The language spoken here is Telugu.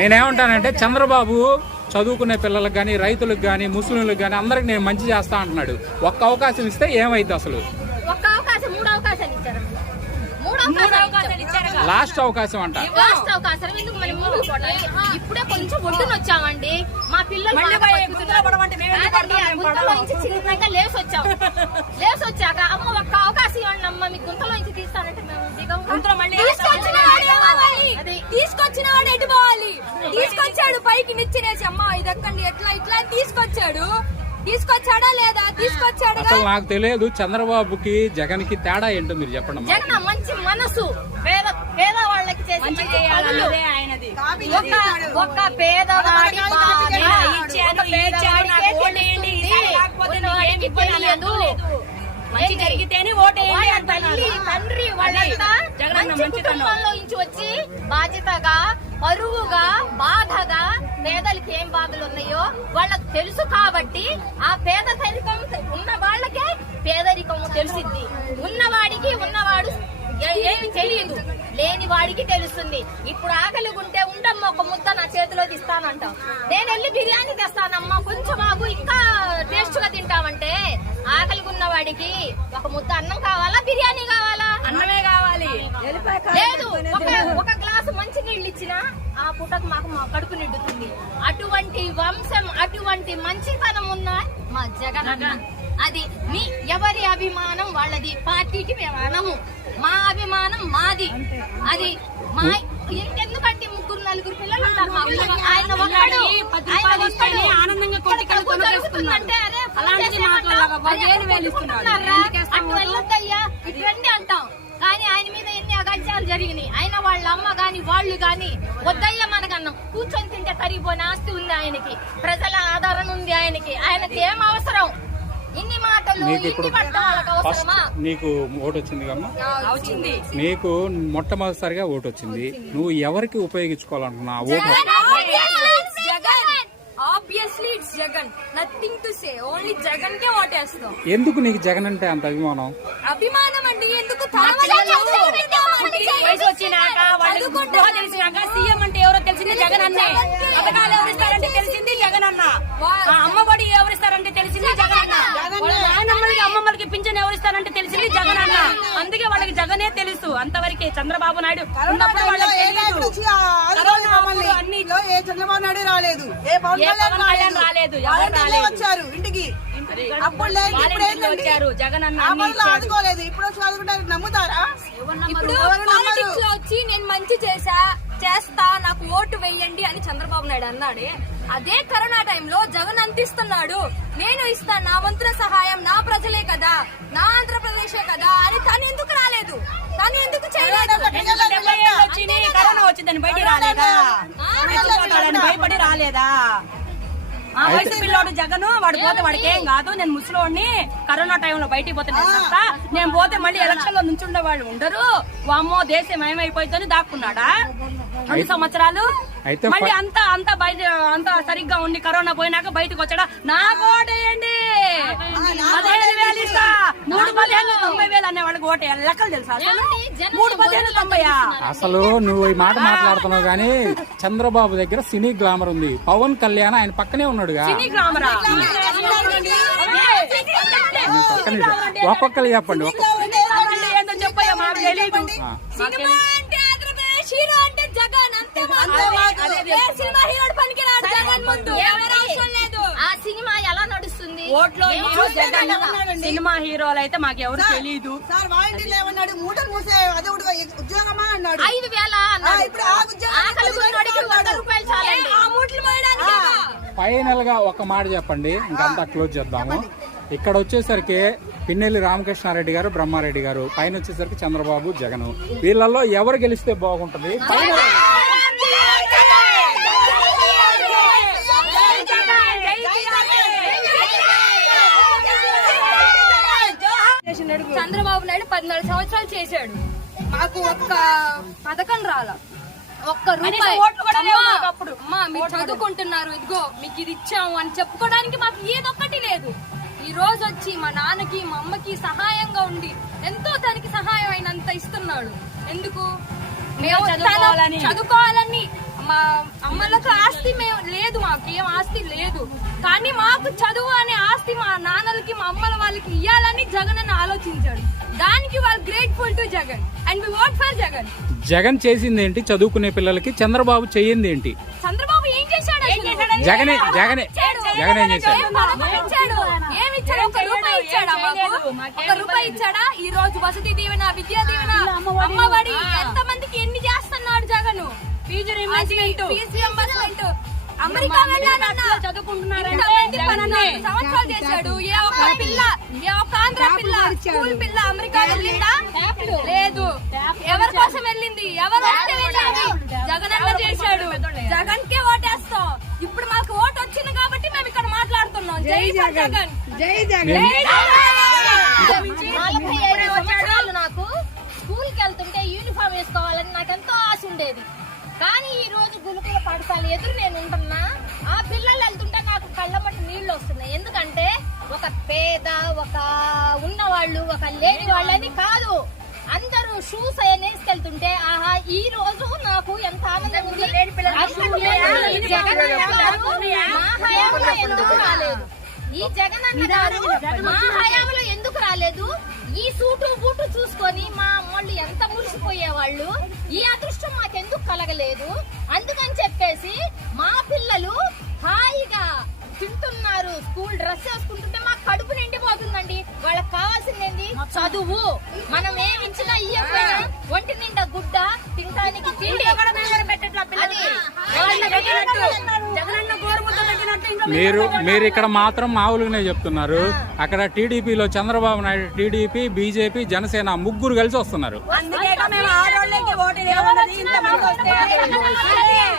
నేనేమంటానంటే చంద్రబాబు చదువుకునే పిల్లలకు కానీ రైతులకు కానీ ముస్లింలకు కానీ అందరికి నేను మంచి చేస్తా అంటున్నాడు ఒక్క అవకాశం ఇస్తే ఏమైంది అసలు ఒక్క అవకాశం మూడు అవకాశాలు ఇచ్చారు మూడు అవకాశాలు ఇచ్చారు లాస్ట్ అవకాశం అంట లాస్ట్ అవకాశం ఎందుకు మరి ముందుకు పోవడం? ఇప్పుడే కొంచెం ఒడ్డున వచ్చామండి మా పిల్లలు మళ్ళీ బాగా పోయి బతుకుతున్నారు. గుంతలో పడమంటే మేము ఎందుకు కాదండి, ఆ పడతాం? మేము గుంతలో పడము. నుంచి చిన్నగా లేచి వచ్చాం లేచి వచ్చాక అమ్మ ఒక్క అవకాశం ఇవ్వండి అమ్మ మీ గుంతలో నుంచి తీస్తానంటే మేము దిగము. గుంతలో మళ్ళీ తీసుకొచ్చిన వాడు ఏమవ్వాలి? అది తీసుకొచ్చిన వాడు ఎటు పోవాలి? తీసుకొచ్చాడు పైకి నిచ్చినేసి అమ్మ ఇదక్కండి ఎట్లా ఇట్లా తీసుకొచ్చాడు. తీసుకొచ్చాడా లేదా? తీసుకొచ్చాడు అసలు నాకు తెలియదు చంద్రబాబుకి జగన్కి తేడా ఏంటో మీరు చెప్పండి అమ్మా. జగన్ మంచి మనసు. పేద పేద వాళ్ళకి చేసే మంచి ఆయనది. పేదవాడి? జరిగితేనే ఓటేయండి తండ్రి వాళ్ళంతా జగనన్న మంచి మంచితనం. కుటుంబంలో నుంచి వచ్చి బాధ్యతగా పరువుగా బాధగా పేదలకి ఏం బాధలు ఉన్నాయో వాళ్ళకి తెలుసు కాబట్టి ఆ పేదరికం ఉన్న వాళ్ళకే పేదరికం తెలిసిద్ది. ఉన్నవాడికి ఉన్నవాడు ఏమి తెలియదు. లేని వాడికి తెలుస్తుంది. ఇప్పుడు ఆకలి ఉంటే ఉండమ్మ ఒక ముద్ద నా చేతిలో ఇస్తానంటాం. నేను వెళ్ళి బిర్యానీ తెస్తానమ్మా కొంచెం ఆగు ఇంకా టేస్ట్గా తింటామంటే ఆకలి ఉన్న వాడికి ఒక ముద్ద అన్నం కావాలి లేదు ఒక ఒక గ్లాసు మంచి నీళ్ళు ఇచ్చినా ఆ పూటకు మాకు మా కడుపు నిండుతుంది. అటువంటి వంశం అటువంటి మంచితనం ఉన్న మా జగన్. అది మీ ఎవరి అభిమానం వాళ్ళది? పార్టీకి మేము అనము మా అభిమానం మాది. అది మా ఎందుకంటే ముగ్గురు నలుగురు పిల్లలు ఉంటారు. ఆయన ఒక్కడు. ఒక్కడు. ఆనందంగా జరుగుతుందంటే అరే వెళ్ళొద్దయ్యా అంటాం. కానీ ఆయన మీద ఎన్ని అగత్యాలు జరిగినాయి? ఆయన వాళ్ళ అమ్మ గాని వాళ్ళు గాని వద్దయ్యా మనకన్నాం. కూర్చొని తింటే కరిగిపోయిన ఆస్తి ఉంది ఆయనకి. ప్రజల ఆదరణ ఉంది ఆయనకి. ఆయనకి ఏం అవసరం? ఇన్ని మాటలు నీకు ఓటు వచ్చింది కమ్మా వచ్చింది. నీకు మొట్టమొదటిసారిగా ఓటు వచ్చింది. నువ్వు ఎవరికి ఉపయోగించుకోవాలనుకున్నా vote it's Jagan nothing to say only Jagan కే ఓటేస్తాం ఎందుకు నీకు జగన్ అంటే అంత అభిమానం అభిమానం అండి ఎందుకు వయసు వచ్చినాక తెలిసినాక సీఎం అంటే ఎవరో తెలిసింది జగన్ అన్నే పథకాలు ఎవరిస్తారంటే తెలిసింది జగన్ అన్న ఆ అంతవరకే చంద్రబాబు నాయుడు ఉన్నప్పుడు అన్ని చంద్రబాబు రాలేదు ఏ పవన్ కళ్యాణ్ రాలేదు, ఎవరు రాలేదు. వచ్చారు ఇంటికి. వచ్చారు జగన్ అన్న. ఆదుకోలేదు. ఇప్పుడు నమ్ముతారా? ఇప్పుడు వచ్చి నేను మంచి చేసా చేస్తా నాకు ఓటు వేయండి అని చంద్రబాబు నాయుడు అన్నాడే. అదే కరోనా టైంలో జగన్ అందిస్తున్నాడు నేను ఇస్తాను నా వంతున సహాయం నా ప్రజలే కదా నా ఆంధ్రప్రదేశే కదా అని తను ఎందుకు రాలేదు? తను ఎందుకు చేయలేదు? వచ్చిందని బయటికి రాలేదా? భయపడి రాలేదా? ఆ వయసు పిల్లోడు జగన్ వాడు పోతే వాడికి ఏం కాదు నేను ముసలోడిని కరోనా టైంలో బయటికి పోతే నేను పోతే మళ్ళీ ఎలక్షన్లో నుంచుండే వాళ్ళు ఉండరు. వామ్మో దేశం ఏమైపోతుందని దాక్కున్నాడా? రెండు సంవత్సరాలు? అయితే మళ్ళీ అంత అంత బయట అంత సరిగ్గా ఉండి కరోనా పోయినాక బయటకు వచ్చాడా? నాకు ఓటేయండి పదిహేను వేలు ఇస్తా! మూడు పదిహేను తొంభై వేలు అనే వాళ్ళకి ఓటే లెక్కలు తెలుసా మూడు పదిహేను తొంభైయా అసలు నువ్వు ఈ మాట మాట్లాడుతున్నావు కానీ చంద్రబాబు దగ్గర సినీ గ్లామర్ ఉంది. పవన్ కళ్యాణ్ ఆయన పక్కనే ఉన్నాడుగా. సినీ గ్లామరా? ఒక్కొక్కరు చెప్పండి ఒక్కొక్క. సినిమా అంటే హీరో అంటే జగన్ అంతే సినిమా హీరో పనికిరాడు జగన్ ముందు? ఎవరు అవసరం లేదు. ఆ సినిమా ఎలా నడుస్తుంది. సినిమా హీరోలు అయితే మాకు ఎవరు తెలీదు. సార్ వాలంటీర్లు ఏమన్నాడు మూటలు మూసే అదే ఒకటి ఉద్యోగమా అన్నాడు. ఐదు వేల ఇప్పుడు ఆ ఉద్యోగం. రూపాయలు చాలండి. ఆ మూటలు మోయడానికి ఫైనల్గా ఒక మాట చెప్పండి. ఇంకంతా క్లోజ్ చేద్దాము. ఇక్కడ వచ్చేసరికి పిన్నెల్లి రామకృష్ణారెడ్డి గారు బ్రహ్మారెడ్డి గారు. పైన వచ్చేసరికి చంద్రబాబు జగన్. వీళ్ళల్లో ఎవరు గెలిస్తే బాగుంటది? చంద్రబాబు నాయుడు పద్నాలుగు సంవత్సరాలు చేశాడు. మాకు ఒక్క పథకం రాలా. ఒక్క రూపాయి. అమ్మా, మీరు చదువుకుంటున్నారు. ఇదిగో మీకు ఇది ఇచ్చాము అని చెప్పుకోవడానికి మాకు ఏదొక్కటి ఈ రోజు వచ్చి మా నాన్నకి మా అమ్మకి సహాయంగా ఉండి ఎంతో దానికి సహాయం అయినంత ఇస్తున్నాడు. ఎందుకు? మేము చదువుకోవాలని. మా అమ్మలకు ఆస్తి మేము లేదు మాకు ఏం ఆస్తి లేదు. కానీ మాకు చదువు అనే ఆస్తి మా నాన్నలకి మా అమ్మల వాళ్ళకి ఇవ్వాలని జగన్ అని ఆలోచించాడు. దానికి వాళ్ళు grateful to Jagan. And we vote for Jagan. Jagan చేసింది ఏంటి చదువుకునే పిల్లలకి చంద్రబాబు చెయ్యింది ఏంటి చంద్రబాబు ఏం చేశాడు? జగనే జగనే. జగన్ ఏం చేశాడు ఏం పథకం ఇచ్చాడు? ఏం ఇచ్చాడు? ఒక రూపాయి ఇచ్చాడా మాకు? ఒక రూపాయి ఇచ్చాడా? ఈ రోజు వసతి దీవెన విద్యా దీవెన అమ్మఒడి ఎంత మందికి ఎన్ని చేస్తున్నాడు జగన్? Fee fee America. సంవత్సరాలు చేశాడు? ఏ ఒక్క పిల్ల ఏ ఒక్క ఆంధ్ర పిల్ల స్కూల్ పిల్ల అమెరికా వెళ్ళిందా? లేదు. ఎవరి కోసం వెళ్ళింది? ఎవరు వస్తే వెళ్ళింది జగన్ అన్న చేశాడు. జగన్ కే ఓటేస్తాం. ఇప్పుడు మాకు ఓటు వచ్చింది కాబట్టి మేము ఇక్కడ మాట్లాడుతున్నాం. జై జగన్. జై నలభై ఐదు సంవత్సరాలు నాకు స్కూల్కి వెళ్తుంటే యూనిఫామ్ వేసుకోవాలని నాకు ఎంతో ఆశ ఉండేది. కానీ ఈ రోజు గురుకుల పాఠశాల ఎదురు నేను ఉంటున్నా. ఆ పిల్లలు వెళ్తుంటే నాకు కళ్ళమట్టి నీళ్ళు వస్తున్నాయి. ఎందుకంటే ఒక పేద ఒక ఉన్నవాళ్ళు ఒక లేని వాళ్ళని కాదు. అందరూ షూస్ వేసుకెళ్తుంటే ఆహా ఈ రోజు నాకు ఎంత ఆనందం ఉంది. ఈ జగన్ గారు మా హయాంలో ఎందుకు రాలేదు? ఈ జగన్ అన్న గారు మా హయాంలో ఎందుకు రాలేదు? ఈ సూటు బూటు చూసుకొని మా అమ్మళ్ళు ఎంత మురిసిపోయేవాళ్ళు? ఈ అదృష్టం మాకెందుకు కలగలేదు? అందుకని చెప్పేసి మా పిల్లలు హాయిగా తింటున్నారు. స్కూల్ డ్రెస్ వేసుకుంటుంటే మాకు కడుపు నిండిపోతుందండి. వాళ్ళకి కావాల్సింది చదువు. మనం ఏమి ఇచ్చినా ఇయ్యకపోయినా ఒంటి నిండా గుడ్డ తినడానికి తిండి. అది జగనన్న పెట్టినట్టు జగనన్న గోరుముద్ద మీరు మీరు ఇక్కడ మాత్రం మామూలుగానే చెప్తున్నారు. అక్కడ టీడీపీలో చంద్రబాబు నాయుడు టీడీపీ బీజేపీ జనసేన ముగ్గురు కలిసి వస్తున్నారు.